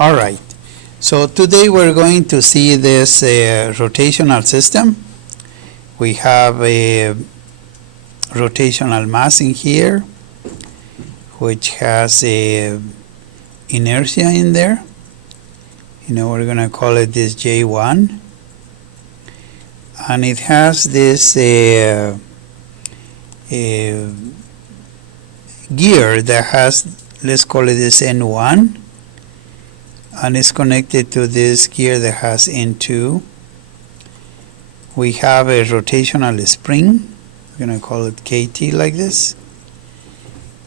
All right. So today we're going to see this rotational system. We have a rotational mass in here, which has a inertia in there. We're going to call it this J1. And it has this gear that has, let's call it this N1. And it's connected to this gear that has N2. We have a rotational spring. We're going to call it KT like this.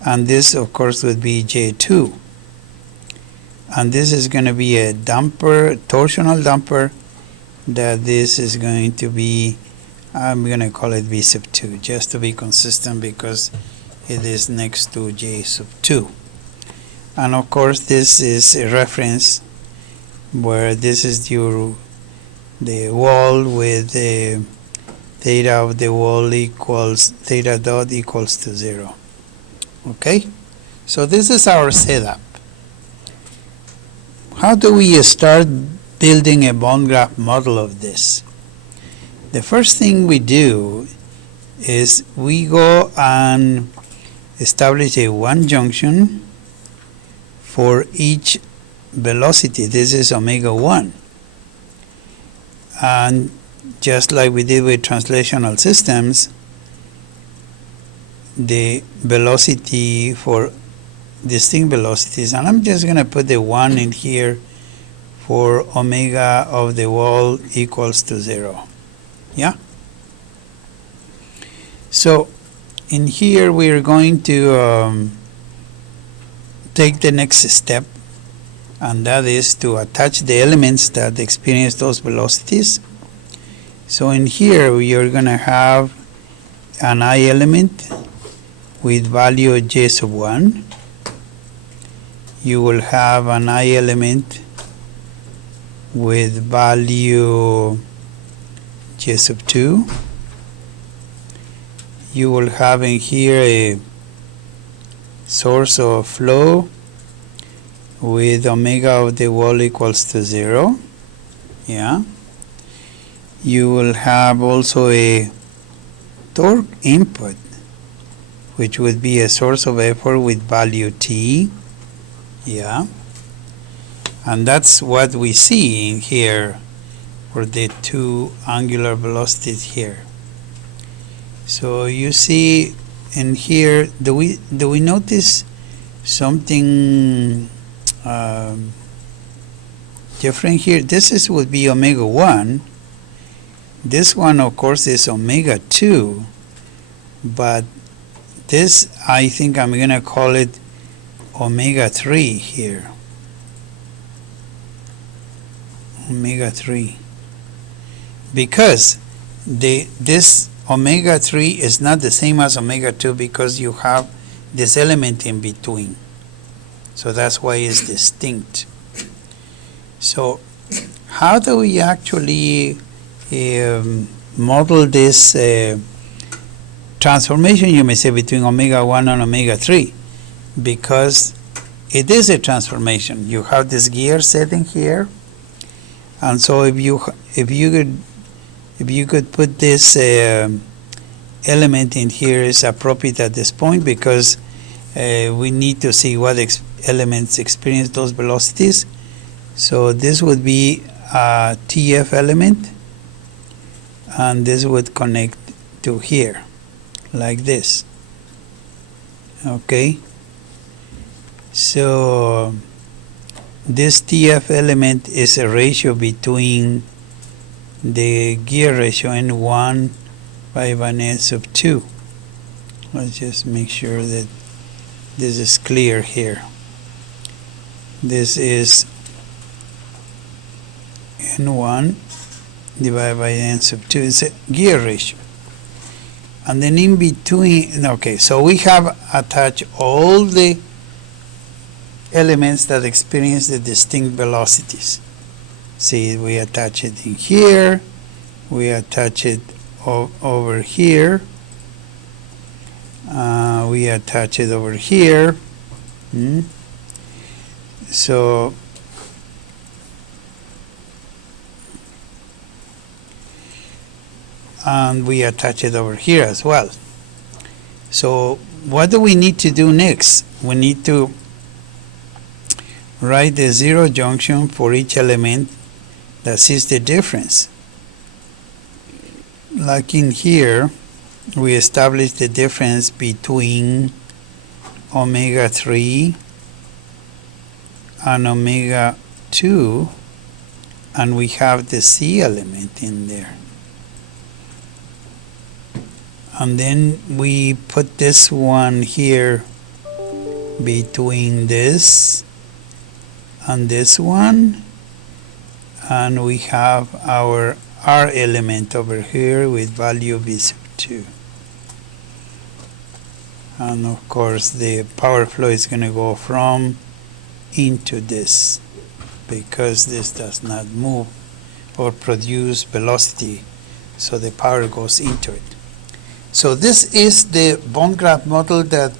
And this, of course, would be J2. And this is going to be a damper, torsional damper, that this is going to be, I'm going to call it V sub 2, just to be consistent because it is next to J sub 2. And of course this is a reference where this is the wall with the theta of the wall equals theta dot equals to 0. Okay, so this is our setup. How do we start building a bond graph model of this? The first thing we do is we go and establish a one junction for each velocity. This is omega 1. And just like we did with translational systems, the velocity for distinct velocities, and I'm just going to put the 1 in here for omega of the wall equals to 0. Yeah? So in here we're going to take the next step, and that is to attach the elements that experience those velocities. So in here we are going to have an I element with value j sub 1. You will have an I element with value j sub 2. You will have in here a source of flow with omega of the wall equals to 0. Yeah. You will have also a torque input, which would be a source of effort with value T. Yeah. And that's what we see in here for the two angular velocities here. So you see in here, do we notice something different here? This would be omega 1. This one, of course, is omega 2. But this, I think I'm going to call it omega 3 here. Omega 3. Because this omega 3 is not the same as omega 2 because you have this element in between. So that's why it's distinct. So how do we actually model this transformation, you may say, between omega 1 and omega 3? Because it is a transformation. You have this gear setting here, and so if you could put this element in here is appropriate at this point, because we need to see what elements experience those velocities. So this would be a TF element, and this would connect to here like this. Okay, so this TF element is a ratio between the gear ratio N1 by N sub 2. Let's just make sure that this is clear here. This is N1 divided by N sub 2. It's a gear ratio. And then in between, okay, so we have attached all the elements that experience the distinct velocities. See, we attach it in here, we attach it over here, we attach it over here. So and we attach it over here as well. So what do we need to do next? We need to write the zero junction for each element that sees the difference. Like in here, we establish the difference between omega 3 and omega 2, and we have the C element in there. And then we put this one here between this and this one, and we have our R element over here with value v sub 2. And of course the power flow is going to go from into this, because this does not move or produce velocity, so the power goes into it. So this is the bone graft model that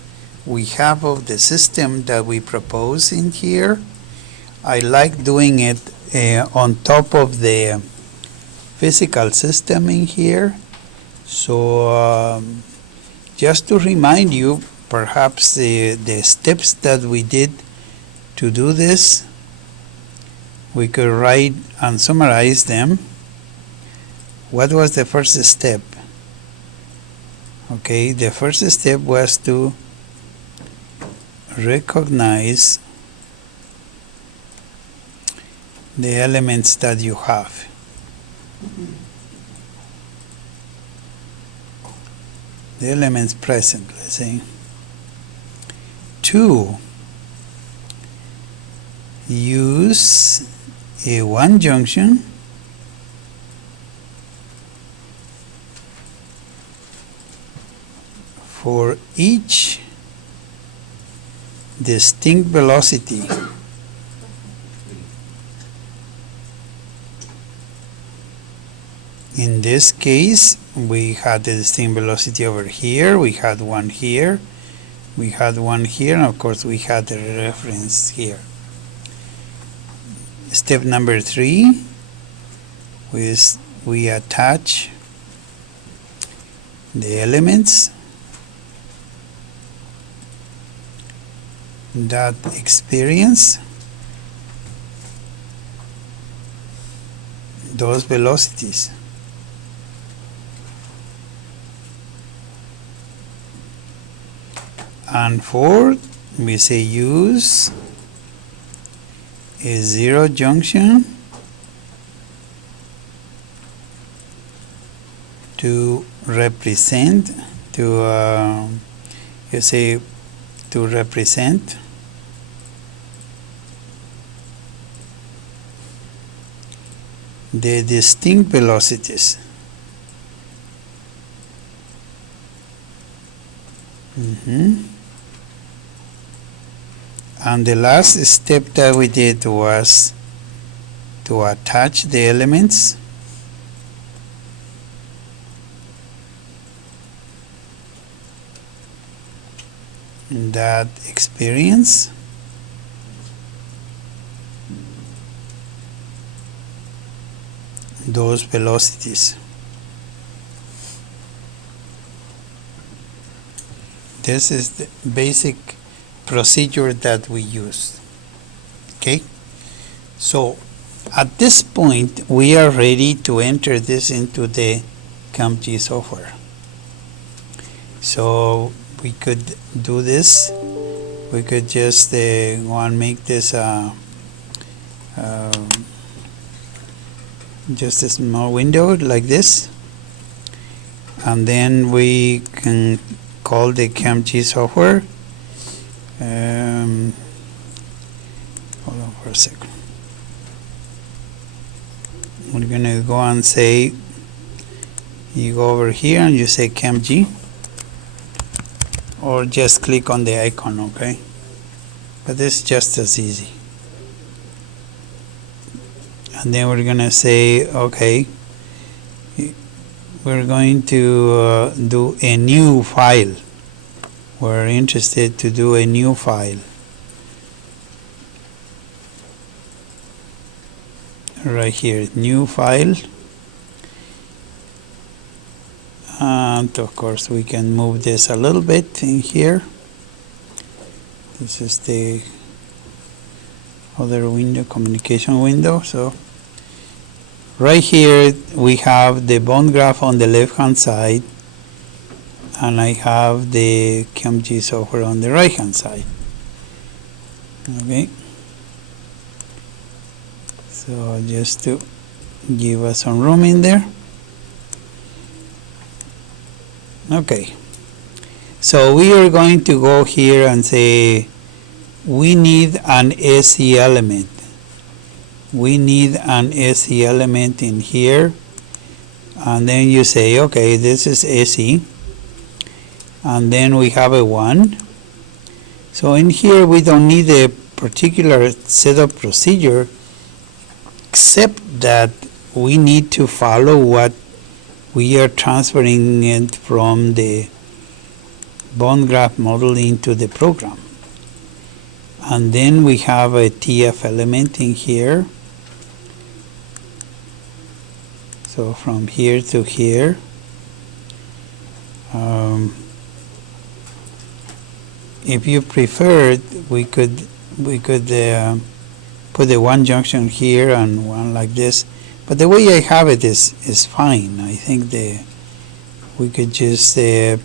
we have of the system that we propose in here. I like doing it on top of the physical system in here. So just to remind you, perhaps the steps that we did to do this, we could write and summarize them. What was the first step? Okay, the first step was to recognize the elements that you have. The elements present, let's say. 2, use a one junction for each distinct velocity in this case. We had the distinct velocity over here, we had one here, we had one here, and of course we had the reference here. Step number 3 is we attach the elements that experience those velocities. And 4, we say use a zero junction to represent, to represent the distinct velocities. And the last step that we did was to attach the elements that experience those velocities. This is the basic procedure that we use. Okay, so at this point we are ready to enter this into the CAMG software. So we could do this. We could just go and make this just a small window like this, and then we can call the CAMG software. Hold on for a second. We're gonna go and say, you go over here and you say CAMG, or just click on the icon, okay? But this is just as easy. And then we're gonna say, okay, we're going to do a new file. We're interested to do a new file. Right here, new file. And of course we can move this a little bit in here. This is the other window, communication window. So right here we have the bond graph on the left hand side, and I have the QMG software on the right hand side. Okay, so just to give us some room in there. Okay, so we are going to go here and say we need an SE element. We need an SE element in here, and then you say, okay, this is SE, and then we have a 1. So in here we don't need a particular setup procedure, except that we need to follow what we are transferring it from the bond graph model into the program. And then we have a TF element in here. So from here to here. If you preferred, we could put the one junction here and one like this, but the way I have it is fine. I think we could just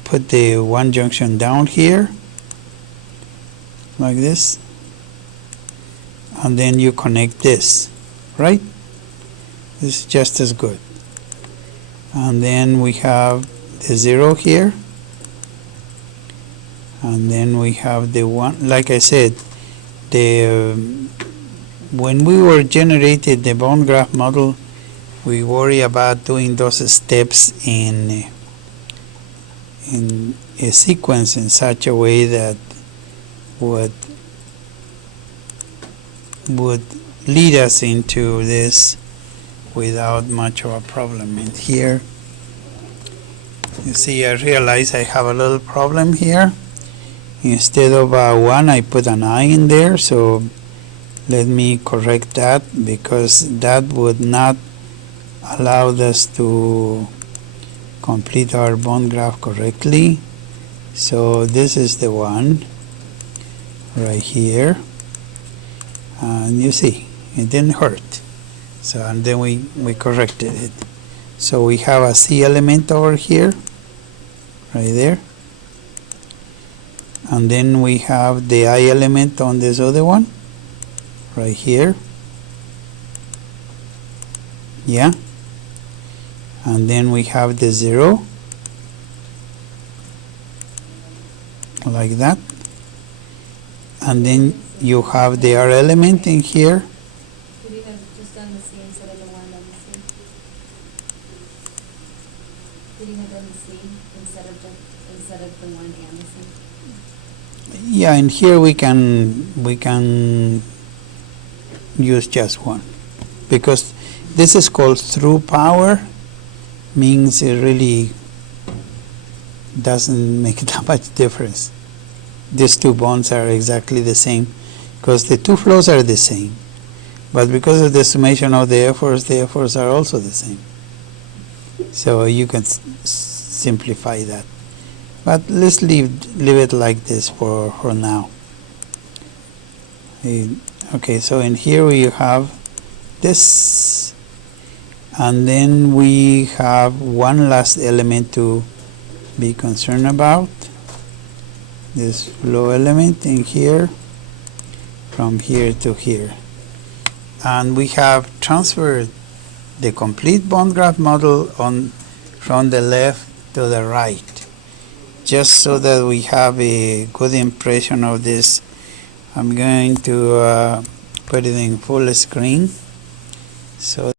put the one junction down here like this, and then you connect this, right? This is just as good. And then we have the 0 here, and then we have the 1. Like I said, when we were generated the bond graph model, we worry about doing those steps in a sequence in such a way that would lead us into this without much of a problem. And here you see, I realize I have a little problem here. Instead of 1, I put an I in there, so let me correct that, because that would not allow us to complete our bond graph correctly. So this is the 1 right here, and you see it didn't hurt. So, and then we corrected it. So we have a C element over here, right there, and then we have the I element on this other one right here. Yeah, and then we have the 0 like that, and then you have the R element in here. Could you have just done the C instead of the 1 on the C? Could you have done the C instead of the 1 and the C? Yeah, and here we can use just 1, because this is called through power, means it really doesn't make that much difference. These two bonds are exactly the same, because the two flows are the same, but because of the summation of the efforts are also the same. So you can simplify that. But let's leave it like this for now. Okay, so in here we have this, and then we have one last element to be concerned about. This flow element in here, from here to here. And we have transferred the complete bond graph model from the left to the right, just so that we have a good impression of this. I'm going to put it in full screen so